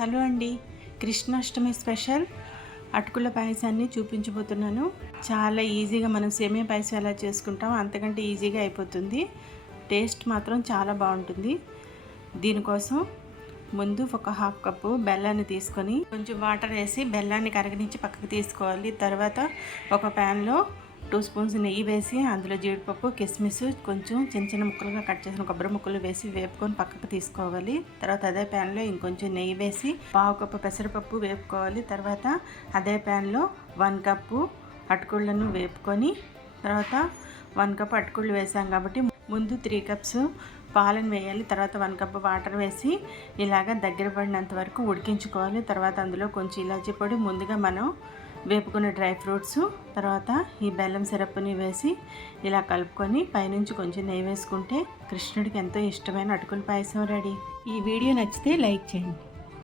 Hello అండి, Krishnashtami special అటుకుల పాయసాన్ని చూపించబోతున్నాను. చాలా ఈజీగా మనం సేమియా పాయసం ఎలా చేసుకుంటాం అంతకంటే ఈజీగా అయిపోతుంది. టేస్ట్ మాత్రం చాలా బాగుంటుంది. దీనికోసం ముందు ఒక హాఫ్ కప్పు బెల్లాన్ని తీసుకొని కొంచెం వాటర్ వేసి బెల్లాన్ని కరగనించి పక్కకు తీసుకోవాలి. తర్వాత ఒక ప్యాన్లో 2 స్పూన్స్ నెయ్యి వేసి అందులో జీడిపప్పు, కిస్మిస్, కొంచెం చిన్న చిన్న ముక్కలుగా కట్ చేసిన కొబ్బరి ముక్కలు వేసి వేపుకొని పక్కకు తీసుకోవాలి. తర్వాత అదే ప్యాన్లో ఇంకొంచెం నెయ్యి వేసి 1/2 కప్పు పెసరపప్పు వేపుకోవాలి. తర్వాత అదే ప్యాన్లో 1 కప్పు అటుకులను వేపుకొని తర్వాత 1 కప్పు అటుకులు వేసాం కాబట్టి ముందు 3 కప్స్ పాలను వేయాలి. తర్వాత 1 కప్పు వాటర్ వేసి ఇలాగ దగ్గర పడినంత వరకు ఉడికించుకోవాలి. తర్వాత అందులో కొంచెం ఇలాచీ పొడి, ముందుగా మనం వేపుకున్న డ్రై ఫ్రూట్స్, తర్వాత ఈ బెల్లం సిరప్ని వేసి ఇలా కలుపుకొని పైనుంచి కొంచెం నెయ్యి వేసుకుంటే కృష్ణుడికి ఎంతో ఇష్టమైన అటుకుల పాయసం రెడీ. ఈ వీడియో నచ్చితే లైక్ చేయండి.